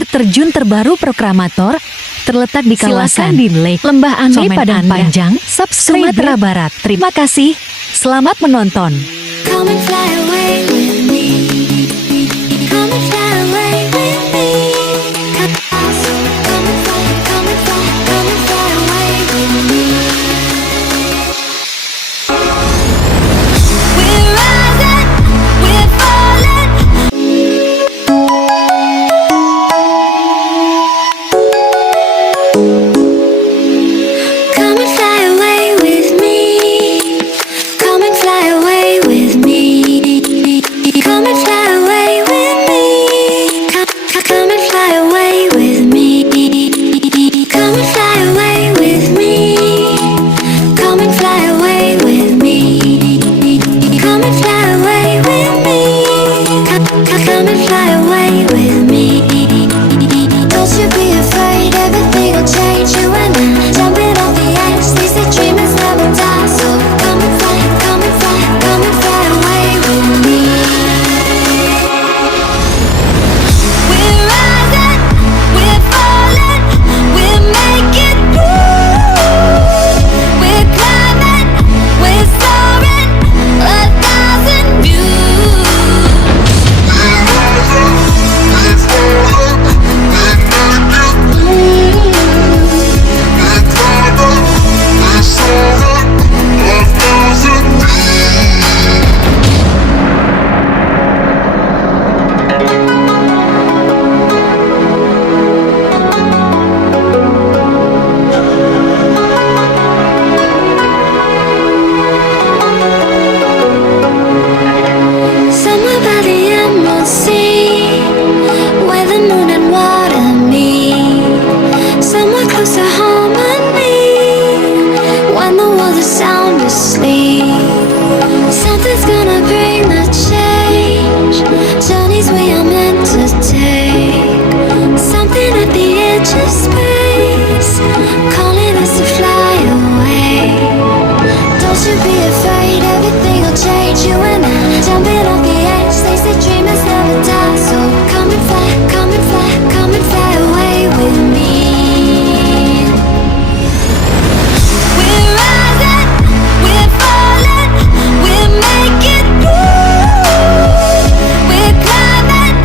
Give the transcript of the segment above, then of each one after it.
air terjun terbaru Proklamator terletak di kawasan Lembah Anai, Padang Panjang, Sumatera Barat. Terima kasih. Selamat menonton. Come and fly away with me. Come and fly away with me. Come and fly, come and fly, come and fly away with me. We're rising, we're falling. Come and fly away with me. Come and fly away with me. Come and fly away with me. Come and fly away with me. Come and fly away with me. Come and fly away with me. Come and fly away with me. Come and fly away with me. Don't you be afraid, everything will change. You and I, jumping off the edge. They say dreamers never die, so come and fly, come and fly, come and fly away with me. We're rising, we're falling, we're making through. We're climbing, we're soaring, 1,000 views. Somewhere by the emerald sea, where the moon and water meet. Somewhere close to harmony, when the world is sound asleep. Something's gonna bring the change, journeys we are meant to take. Something at the edge of space, calling us to fly away. Don't you be afraid, everything will change. You and I, jumping off the edge. They say dreamers never die, so come and fly, come and fly, come and fly away with me. We're rising, we're falling, we're making through. We're climbing,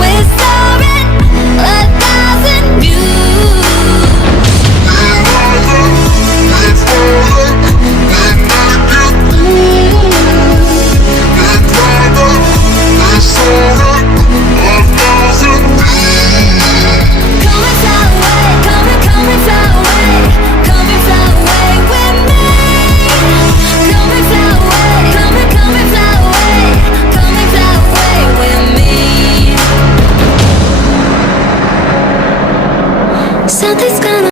we're soaring, 1,000 views. Come and fly away, come and fly away, come and fly away with me. Come and fly away, come and fly away, come and fly away with me. Something's gonna